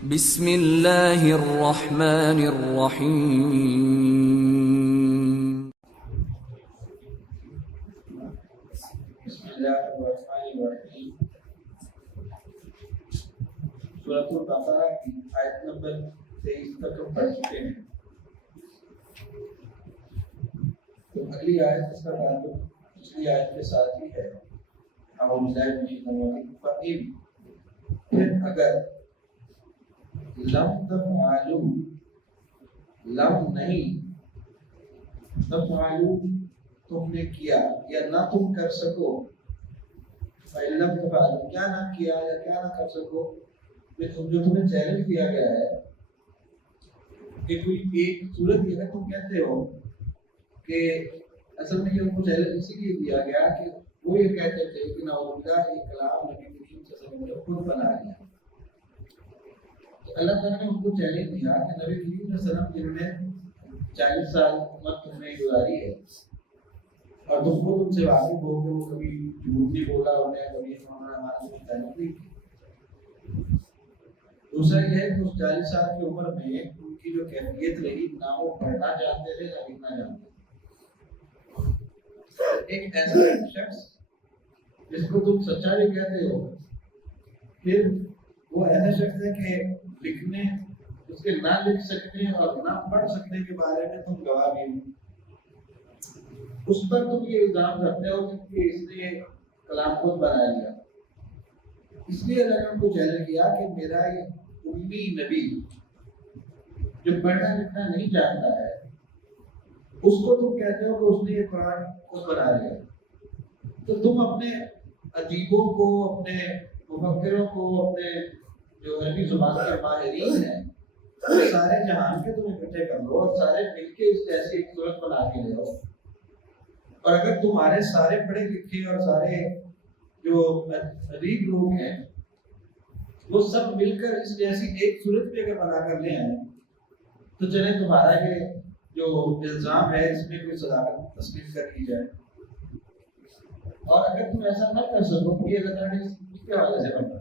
بسم اللہ الرحمن الرحیم. بسم اللہ الرحمن الرحیم. سورۃ البقرہ کی آیت نمبر 23 تک ہم پڑھ چکے ہیں. تو اگلی آیت اس کا تعلق پچھلی آیت کے ساتھ ہی ہے. اعوذ باللہ من الشیطان الرجیم. فَإِن پھر اگر لم تفعلوا لم نہیں تفعلوا تم نے کیا یا نہ تم کر سکو. فَإِن لم تفعلوا کیا نہ کیا یا کیا نہ کر سکو. جو تمہیں چیلنج دیا گیا ہے کہ کوئی ایک صورت یہ ہے تم کہتے ہو کہ اصل میں یہ ان کو چیلنج اسی لیے دیا گیا کہ وہ یہ کہتے تھے کہ نعوذ یہ کلام نبی کریم صلی اللہ علیہ وسلم نے خود بنا لیا. تو اللہ تعالیٰ نے ان کو چیلنج دیا کہ نبی کریم صلی اللہ علیہ وسلم جنہوں نے 40 سال عمر تم نے گزاری ہے اور تم خود ان سے واقف ہو کہ وہ کبھی جھوٹ نہیں بولا انہیں کبھی ہمارا کچھ تعلق نہیں کی. دوسرا یہ ہے کہ اس 40 سال کی عمر میں ان کی جو کیفیت رہی نہ وہ پڑھنا جانتے تھے نہ لکھنا جانتے تھے. ایک ایسا شخص جس کو تم سچا بھی کہتے ہو پھر وہ ایسا شخص ہے کہ لکھنے اس کے نہ لکھ سکنے اور نہ پڑھ سکنے کے بارے میں تم گواہ بھی ہو. اس پر تم یہ الزام کرتے ہو کہ اس نے کلام خود بنا لیا. اس لیے اللہ نے ان کو چیلنج کیا کہ میرا یہ امی نبی جو پڑھنا لکھنا نہیں جانتا ہے اس کو تم کہتے ہو کہ اس نے یہ قرآن خود بنا لیا. تو تم اپنے ادیبوں کو اپنے مفکروں کو اپنے جو عربی زبان کے ماہرین ہیں سارے جہان کے تم اکٹھے کر لو اور سارے مل کے اس ایسی ایک صورت بنا کے لے آؤ. اور اگر تمہارے سارے پڑھے لکھے اور سارے جو ادیب لوگ ہیں وہ سب مل کر اس جیسی ایک صورت بھی اگر بنا کر لے آئیں تو چلیں تمہارا یہ جو الزام ہے اس میں کوئی صداقت تسلیم کر لی جائے. اور اگر تم ایسا نہ کر سکو یہ اللہ تعالیٰ نے اس کے حوالے سے بتا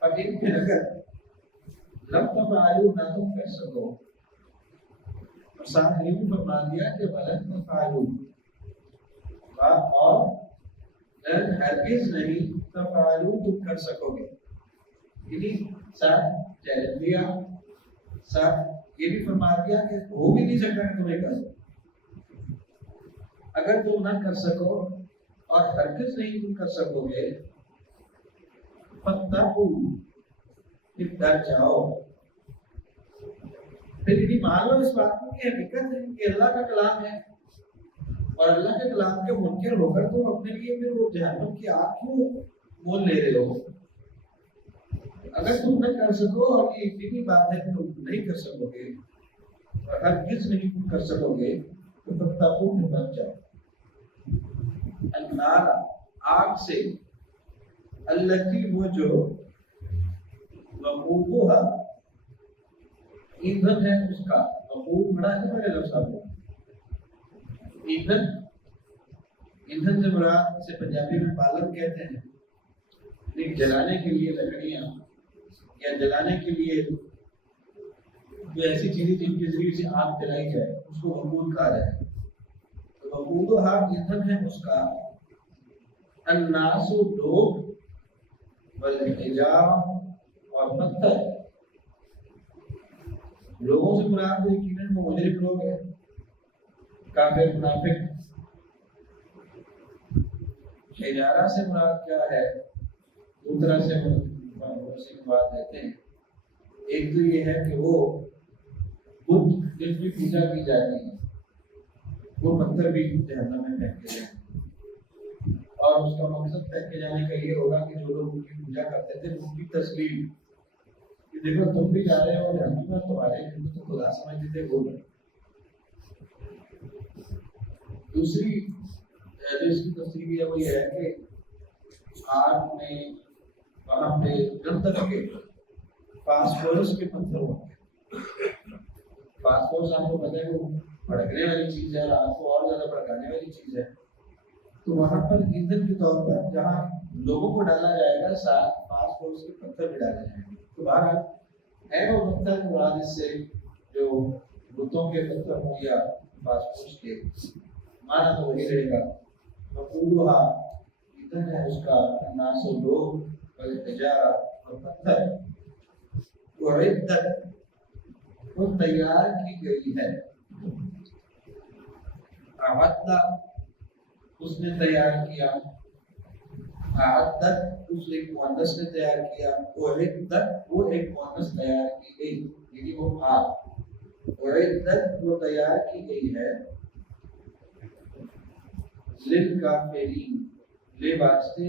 پھر اگر لم تفعلوا نہ تم کر سکو اور ساتھ یہ بھی فرما دیا کہ ولن تفعلوا اور ہرگز نہیں تفعلوا تم کر سکو گے. یعنی ساتھ چیلنج دیا ساتھ یہ بھی فرما دیا کہ ہو بھی نہیں سکتا کہ تمہیں کر سکو. اگر تم نہ کر سکو اور ہرگز نہیں تم کر سکو گے فاتقوا پھر ڈر جاؤ. پھر یہ مان لو اس بات کی حقیقت ہے کہ اللہ کا کلام ہے اور اللہ کے کلام کے منکر ہو کر تم اپنے لیے پھر وہ جہنم کی آگ کیوں مول لے رہے ہو. اگر تم نہ کر سکو اور یہ اتنی بات ہے کہ تم نہیں کر سکو گے اور ہرگز نہیں تم کر سکو گے تو فاتقوا پھر بچ جاؤ. النار آگ سے التی وہ جو وقودها ایندھن ہے اس کا. وقود بڑا ہے بڑے لفظ آپ ایندھن ایندھن سے مراد سے پنجابی میں پالن کہتے ہیں. لیکن جلانے کے لیے لکڑیاں یا جلانے کے لیے جو ایسی چیزیں جن کے ذریعے سے آگ جلائی جائے اس کو وقود کہا جائے. تو وقودها ایندھن ہے اس کا. الناس لوگ والحجارہ اور پتھر. لوگوں سے مراد تو یقیناً وہ مجرم لوگ ہیں کافر منافق. حجارہ سے مراد کیا ہے دو طرح سے بات دیتے ہیں. ایک تو یہ ہے کہ وہ بت جن کی پوجا کی جاتی ہے وہ پتھر بھی جہنم میں پھینکے جائیں اور اس کا مقصد پھینکے جانے کا یہ ہوگا کہ جو لوگ ان کی پوجا کرتے تھے ان کی تصویر کہ دیکھو تم بھی جا رہے ہو جہنم میں تمہارے جن کو خدا سمجھتے تھے وہ نہیں. دوسری جو اس کی تفسیر ہے وہ یہ ہے کہ آگ میں وہاں پہ گندم کے فاسفورس کے پتھر ہوتے ہیں. فاسفورس آپ کو پتہ ہے وہ بھڑکنے والی چیز ہے اور آگ کو اور زیادہ بھڑکانے والی چیز ہے. تو وہاں پر ایندھن کے طور پر جہاں لوگوں کو ڈالا جائے گا ساتھ فاسفورس کے پتھر بھی ڈالے جائیں گے. تو بہرحال ہے وہ پتھر مراد اس سے جو بتوں کے پتھر ہوں یا پاسپورٹ کے مانا تو وہی رہے گا. مقولہ ادھر ہے اس کا ناس و لوگ والحجارہ اور پتھر اعدت وہ تیار کی گئی ہے. اعد اس نے تیار کیا, اعدت اس ایک مؤنث نے تیار کیا, اعدت وہ ایک مؤنث تیار کی گئی, یعنی وہ اعدت وہ تیار کی گئی ہے للکافرین لے واسطے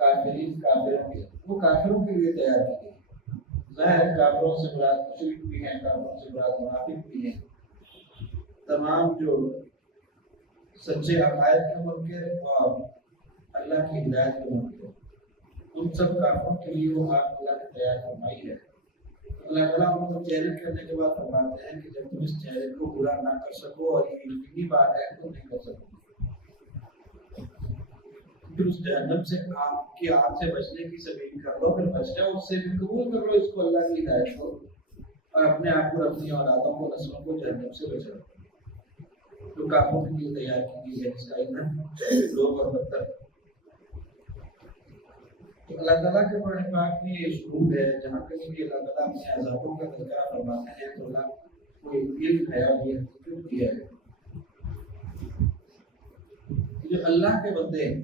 کافرین کافروں کے, وہ کافروں کے لیے تیار کی گئی. ظاہر کافروں سے مراد مشرک بھی ہیں, کافروں سے مراد منافق بھی ہیں, تمام جو سچے عقائد کے منکر اور اللہ کی ہدایت کے منکر, ان سب کافروں کے لیے وہ آگ اللہ نے تیار فرمائی ہے. اللہ تعالیٰ ان کو چیلنج کرنے کے بعد فرماتے ہیں کہ جب تم اس چیلنج کو پورا نہ کر سکو اور یہ یقینی بات ہے تو نہیں کر سکو, پھر اس جہنم سے آگ سے بچنے کی سبیل کر لو, پھر بچ جاؤ اس سے بھی قبول کر لو اس کو اللہ کی ہدایت کو, اور اپنے آپ کو اپنی اولادوں کو نسلوں کو جہنم سے بچاؤ. تو کافروں کے لیے تیار کی گئی ہے اس کا ایندھن لوگ اور پتھر. تو اللہ تعالیٰ کے قرآن پاک میں یہ اسلوب ہے جہاں کہیں بھی اللہ تعالیٰ اپنے عذابوں کا تذکرہ فرماتے ہیں تو اللہ کوئی علم ہے اور یہ حقیقت بھی ہے. جو اللہ کے بندے ہیں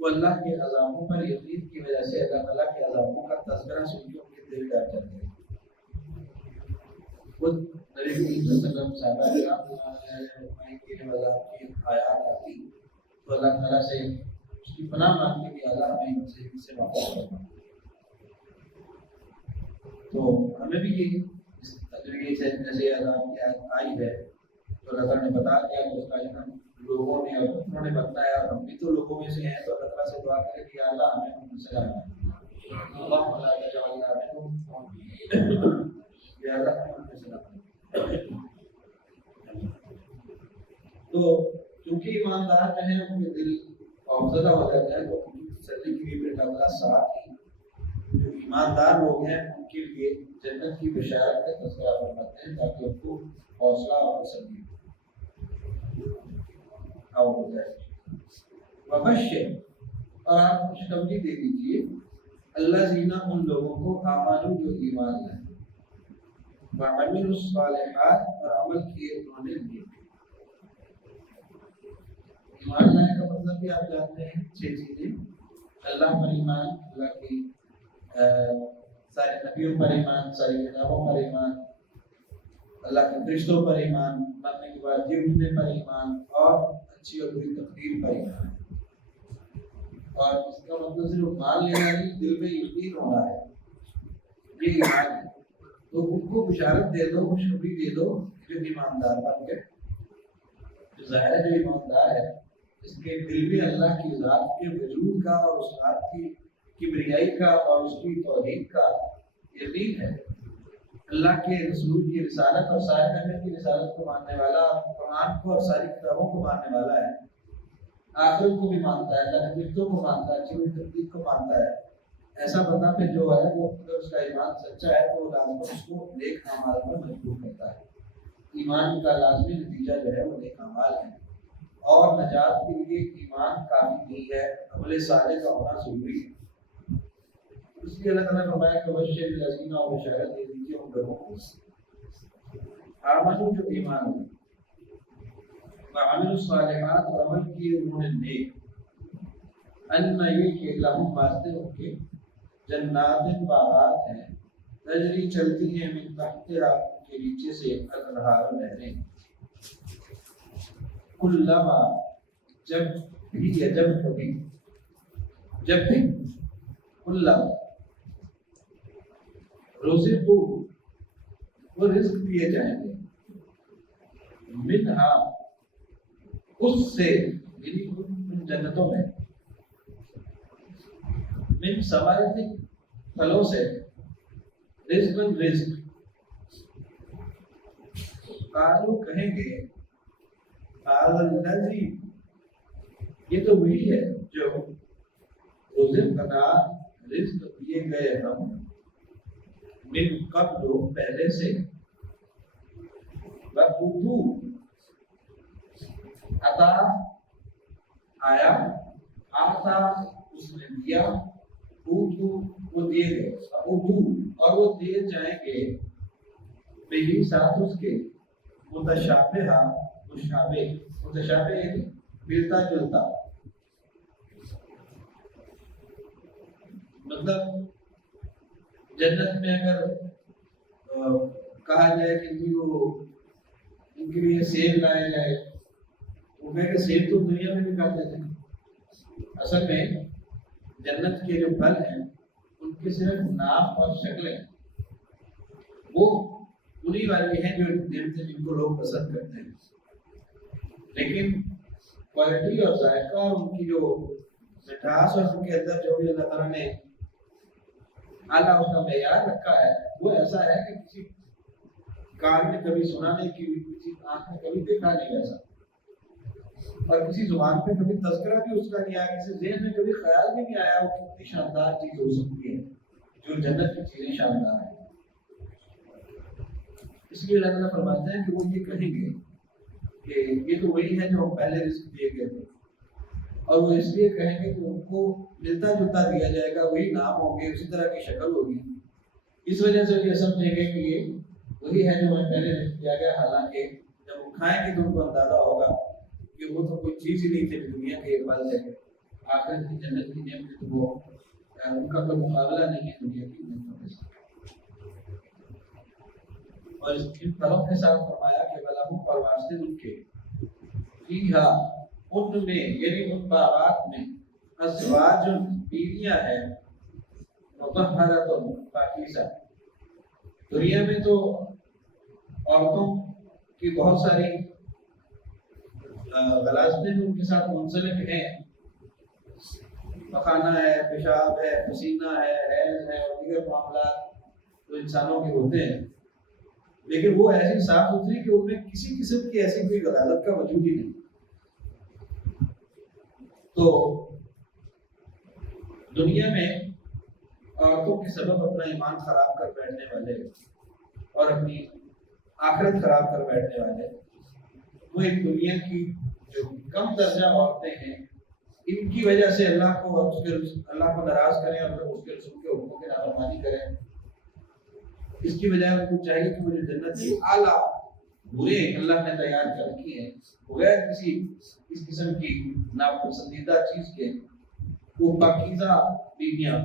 وہ اللہ کے عذابوں پر یقین کی وجہ سے اللہ تعالیٰ کے عذابوں کا تذکرہ سن کے ان کے دل ڈر جاتے ہیں. خود نبی کریم صلی اللہ علیہ وسلم صحابہ کرام کے عذاب کی آیات آتی تو اللہ تعالیٰ سے اس کی پناہ مانگتے کہ اللہ ہمیں ان سے واپس کرنا. تو ہمیں بھی یہ جیسے عذاب کی آیت آئی ہے تو اللہ تعالیٰ نے بتا دیا کہ اس کا لوگوں نے اور پتھروں نے بتایا, اور ہم بھی تو لوگوں میں سے ہیں, تو اللہ تعالیٰ سے دعا کریں کہ اللہ ہمیں ان سے لانا, اللہ تعالیٰ جواب یا اللہ ہمیں ان سے لانا. تو کیونکہ ایماندار جو ہیں ان کے دل خوفزدہ ہو جاتے ہیں, تو ان کی تسلی کے لیے اللہ تعالیٰ ساتھ ہی جو ایماندار لوگ ہیں ان کے لیے جنت کی بشارت کا تذکرہ فرماتے ہیں تاکہ ان کو حوصلہ اور تسلی ہو جائے. وبشر اور آپ خوشخبری دے دیجیے اللہ زینا ان لوگوں کو آمانو جو ایمان لائے, وعملوا الصالحات اور عمل کیے انہوں نے نیک. ایمان لانے کا مطلب بھی آپ جانتے ہیں 6 چیزیں, اللہ پر ایمان, اللہ کی سارے نبیوں پر ایمان, ساری کتابوں پر ایمان, اللہ کے فرشتوں پر ایمان, مرنے کے بعد جی اٹھنے پر ایمان, اور اچھی اور بری تقدیر پر ایمان. اور اس کا مطلب صرف مان لینا نہیں, دل میں یقین ہونا ہے, یہ ایمان ہے. تو ان کو بشارت دے دو, خوشخبری دے دو جو ایماندار بن گئے. ظاہر جو ایماندار ہے اس کے دل میں اللہ کی ذات کے وجود کا اور اس ذات کی کبریائی کا اور اس کی توحید کا یقین ہے. اللہ کے رسول کی رسالت اور سارے نبیوں کی رسالت کو ماننے والا, قرآن کو اور ساری کتابوں کو ماننے والا ہے, آخرت کو بھی مانتا ہے, اللہ کے فرشتوں کو مانتا ہے, اچھی تقدیر کو مانتا ہے. ایسا بندہ پھر جو ہے وہ اگر اس کا ایمان سچا ہے تو وہ لازم اس کو نیک اعمال پر مجبور کرتا ہے. ایمان کا لازمی نتیجہ جو ہے وہ نیک اعمال ہے, اور نجات کے لیے ایمان کافی نہیں ہے, عمل صالح کا ہونا ضروری ہے. اس لیے اللہ تعالیٰ نے فرمایا کہ بشر الذین, اور بشارت دے دیجیے ان لوگوں کو آمنو جو ایمان ہے, وعملوا الصالحات اور عمل کیے انہوں نے نیک, ان یہ کہ لہم واسطے ان کے جنات باغات ہیں, تجری چلتی ہیں من تحتہا کے نیچے سے الانہار نہریں, کلما جب بھی یا جب کبھی, جب بھی کلما رزقو وہ رزق دیے جائیں گے, منہا اس سے, یعنی ان جنتوں میں, من ثمرات پھلوں سے, رزق رزق, قالو کہیں گے هذا الذی, یہ تو وہی ہے جو رزق دیے گئے ہم, من قبل پہلے سے، وَأُوتُو عطا آیا، آتا اس نے دیا، اوتو وہ دیے گئے، اوتو اور وہ دیے جائیں گے، بہی ساتھ اس کے، متشابہہ مشابہ، متشابہ ملتا جلتا، مطلب جنت میں اگر کہا جائے کہ وہ ان کے لیے سیب لائے جائے، وہ کہے کہ سیب تو دنیا میں بھی کھاتے تھے، اصل میں جنت کے جو پھل ہیں ان کے صرف نام اور شکلیں وہ انہی والی ہیں جو جن کو لوگ پسند کرتے ہیں، لیکن کوالٹی اور ذائقہ اور ان کی جو مٹھاس اور ان کے اندر جو بھی اللہ تعالیٰ نے اعلیٰ اس کا معیار رکھا ہے وہ ایسا ہے کہ کسی کان نے کبھی سنا نہیں، کسی آنکھ نے کبھی دیکھا نہیں ایسا، اور کسی زبان پہ کبھی تذکرہ بھی اس کا نہیں آیا، کسی ذہن میں کبھی خیال بھی نہیں آیا وہ کتنی شاندار چیز ہو سکتی ہے جو جنت کی چیزیں شاندار ہیں۔ اس لیے اللہ تعالیٰ فرماتے ہیں کہ وہ یہ کہیں گے کہ یہ تو وہی ہے جو ہم پہلے رزق دیے گئے تھے، اور وہ اس لیے کہیں گے کہ ان کو ملتا جلتا دیا جائے گا، وہی نام ہوں گے، اسی طرح کی شکل ہوگی، اس وجہ سے یہ سمجھیں گے کہ یہ وہی ہے جو ہمیں پہلے رزق دیا گیا، حالانکہ جب وہ کھائیں گے تو ان کو اندازہ ہوگا کہ وہ تو کوئی چیز ہی نہیں تھی دنیا کے پھل ہے، آخرت کی جنت کی نعمت تو وہ ان کا کوئی مقابلہ نہیں ہے دنیا کی نعمتوں کے ساتھ۔ اور اس کی طرف کے ساتھ فرمایا کہ بلہم اور واسطے ان کے فیہا ان میں یعنی ان باغات میں ازواج بیویاں ہیں، مطہرۃ پاکیزہ، دنیا میں تو عورتوں کی بہت ساری غلاظتیں ان کے ساتھ منسلک ہیں، پخانہ ہے، پیشاب ہے، پسینہ ہے، حیض ہے اور دیگر معاملات جو انسانوں کے ہوتے ہیں، لیکن وہ ایسی صاف ستھری کہ ان میں کسی قسم کی ایسی کوئی غلاظت کا وجود ہی نہیں۔ تو دنیا میں عورتوں کے سبب اپنا ایمان خراب کر بیٹھنے والے اور اپنی آخرت خراب کر بیٹھنے والے، وہ ایک دنیا کی جو کم درجہ عورتیں ہیں، ان کی وجہ سے اللہ کو اور اللہ کو ناراض کریں اور اس کے رسول کے حکموں کی نافرمانی کریں۔ اس کی وجہ ان کو چاہیے کہ وہ جو جنت کی اعلیٰ برے اللہ نے تیار کر رکھی ہیں بغیر کسی اس قسم کی ناپسندیدہ چیز کے، وہ پاکیزہ بیویاں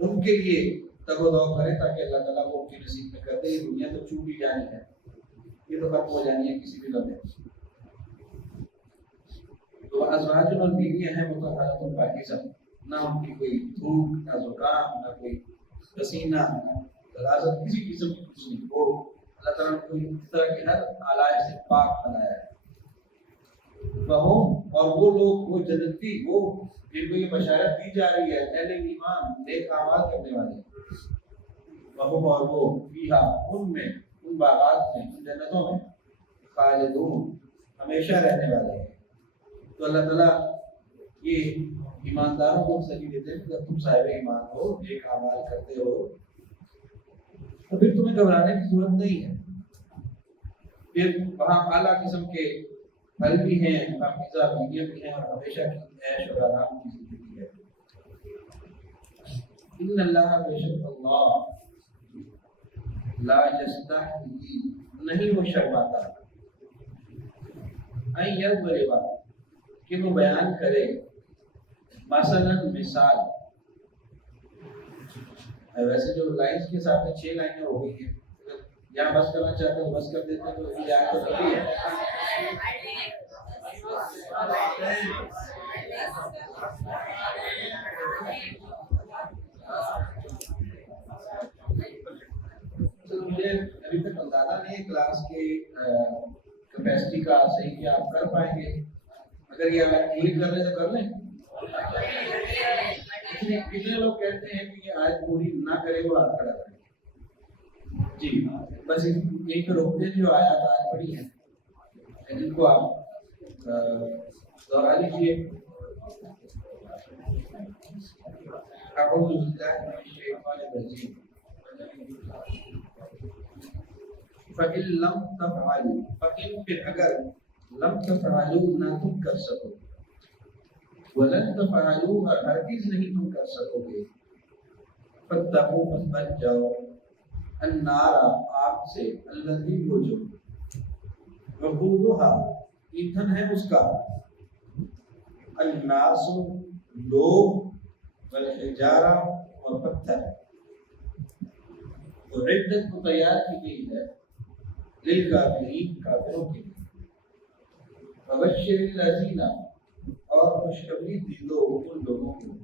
ان کے لیے تگ و دو کرے تاکہ اللہ تعالیٰ کو ان کی نصیب میں کر دے۔ یہ دنیا تو چھوٹ ہی جانی ہے، یہ تو ختم ہو جانی ہے کسی بھی لمحے۔ تو ازواج اور بیویاں ہیں مطہرۃ پاکیزہ، نہ ان کی کوئی دھوپ، نہ زکام، نہ کوئی پسینہ، نہ غلاظت، کسی قسم کی کچھ نہیں، وہ اللہ تعالیٰ نے کوئی اس طرح کے ہر آلائے سے پاک بنایا ہے۔ وہم اور وہ لوگ، وہ جنتی، وہ جن کو یہ بشارت دی جا رہی ہے، اہل ایمان نیک اعمال کرنے والے، وہم اور وہ فیہا ان میں، ان باغات میں، ان جنتوں میں، خالدون ہمیشہ رہنے والے ہیں۔ تو اللہ تعالیٰ یہ ایمانداروں کو صحیح دیتے ہیں کہ جب تم صاحب ایمان ہو، نیک اعمال کرتے ہو تو پھر تمہیں گھبرانے کی ضرورت نہیں ہے، پھر وہاں اعلیٰ قسم کے پھل بھی ہیں، پاکیزہ بیویاں بھی ہیں، اور ہمیشہ کی عیش اور آرام کی زندگی ہے۔ ان اللہ بے شک اللہ لا یستحیی نہیں وہ شرماتا، ان یضرب کہ وہ بیان کرے، مثلا مثال، ویسے جو لائنز کے ساتھ 6 لائنیں ہو گئی ہیں، یہاں بس کرنا چاہتے ہیں بس کر دیتے ہیں، تو یہ آیت تو صحیح ہے۔ تو مجھے ابھی تک اندازہ نہیں ہے کلاس کے کیپیسٹی کا صحیح کہ آپ کر پائیں گے، اگر یہ پوری کر لیں تو کر لیں۔ کتنے لوگ کہتے ہیں کہ یہ آیت پوری نہ کرے وہ ہاتھ کھڑا کرے؟ جی بس یہیں پہ روکتے ہیں، جو آیات آج پڑھی ہیں جن کو آپ دوہرا لیجیے۔ اعوذ باللہ من الشیطان الرجیم فَإِن لَمْ تَفْعَلُوا فَإِن پھر اگر لَمْ تَفْعَلُوا نہ تم کر سکو وَلَن تَفْعَلُوا اور ہرگز نہیں تم کر سکو گے فَاتَّقُوا پس بچ جاؤ النَّارَ آگ سے الَّتِي وہ جو وقودها ایندھن ہے اس کا الناس لوگ والحجارہ اور پتھر عدت کو تیار کی گئی ہے للکافرین کافروں کے لیے وبشر الذین اور خوشخبری دی دو ان لوگوں کو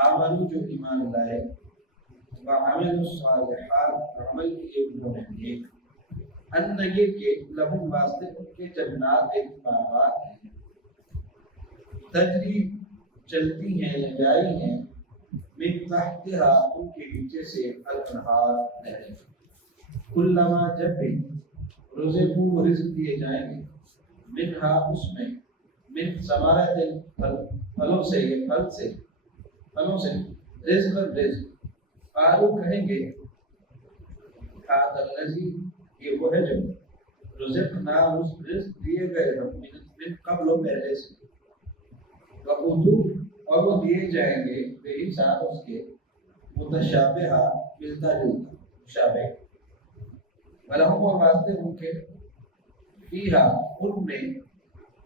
آمنوا جو ایمان لائے وعملوا الصالحات عمل کیے انہوں نے نیک ان یہ کہ لہم واسطے ان کے جنات ایک باغات ہیں تجری چلتی ہیں یا جاری ہیں من تحتها ان کے نیچے سے الانہار نہریں کلما جب بھی رزقوا رزق دیے جائیں گے منہا اس میں من ثمرۃ پھلوں سے یہ پھلوں سے رزق قالوا کہیں گے هذا الذی یہ وہ ہے جو رزقنا رزق دیے گئے ہم من قبل پہلے سے وقوتو اور وہ دیے جائیں گے وہی ساتھ اس کے متشابہہ ملتا جلتا مشابہ ولہم اور واسطے ان کے فیہا ان میں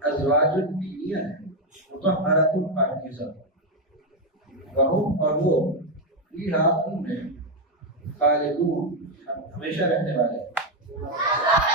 ازواج بیویاں ہیں مطہرۃ پاکیزہ وہم اور وہ فیہا ان میں خالدون ہمیشہ رہنے والے ہیں